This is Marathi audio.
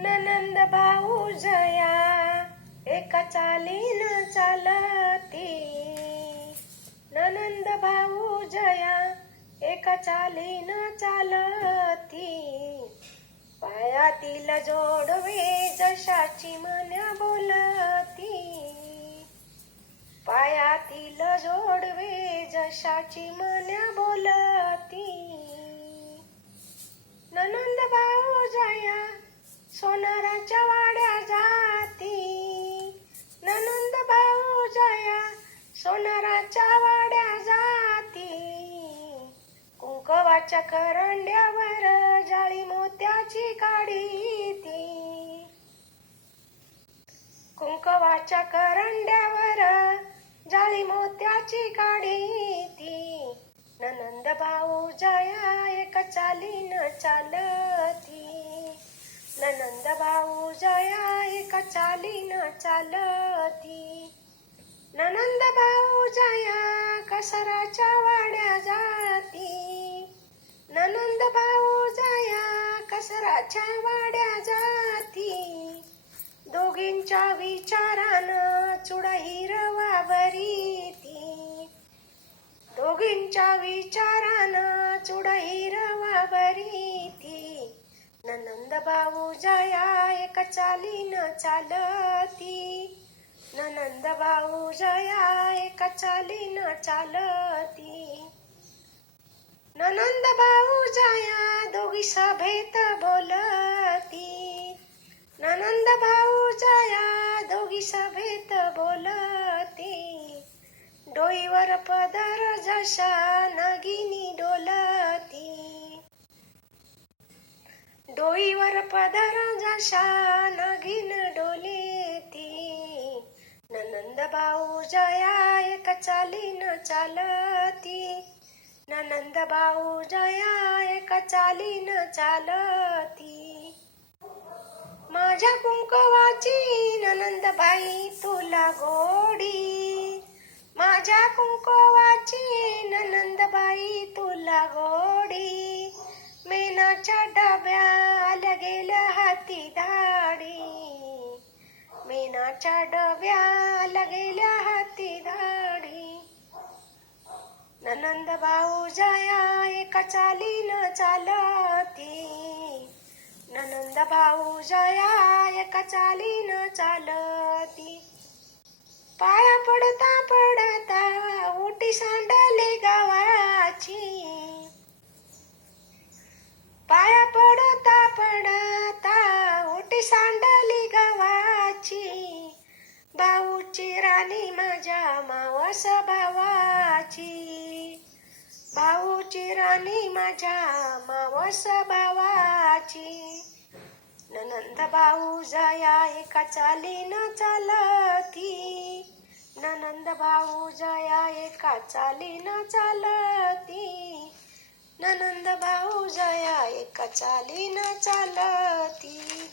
ननंद भाऊ जया एका चालीन चालती. ननंद भाऊ जया एका चालीन चालती. पायातील जोडवे जशाची मन बोलती. पायातील जोडवे जशाची मन बोलती. देवाच्या करंड्यावर जाळी मोत्याची काढी ती. कुंकवाच्या करंड्यावर जाळी मोत्याची काढी ती. ननंद भाऊ जया एक चालीन चालती. ननंद भाऊ जया एक चालीन चालती. ननंद भाऊ जया कसराच्या वाड्या जाती. ननंद भाऊ जाया कसराच्या वाड्या जाती. दोघींच्या विचारानं चुडा हिरवा बरी ती दोघींच्या विचारानं चुड हिरवा बरी ती ननंद भाऊ जाया एक चालीन चालती. ननंद भाऊ जया एक चालीन चालती ननंद भाऊ जया सभेत बोलती. ननंद भाऊ जया दोघी सभेत बोलती. डोईवर पदर जशा नगिनी डोलती. डोईवर पदर जशा नगिन डोलेती. ननंद भाऊ जया एक चालीन चालती. ननंद भाऊ जया एक चालीन चालती. माझ्या कुंकवाची ननंदबाई तुला गोडी. माझ्या कुंकवाची ननंदबाई तुला गोडी. मेनाच्या डब्या गेल्या हाती धाडी मेनाच्या डब्या गेल्या हाती धाडी ननंद भाऊ जया एका चालीन चालती. ननंद भाऊ जया एका चालीन चालती. पाया पडता पडता उटी सांडली गावाची. पाया पडता पडता उटी सांडली गावाची. भाऊची राणी माझ्या मावस भावाची. भाऊची राणी माझ्या मावस भावाची. ननंद भाऊ जया एका चालीन चालती. ननंद भाऊ जया एका चालीन चालती. ननंद भाऊ जया एका चालीन चालती.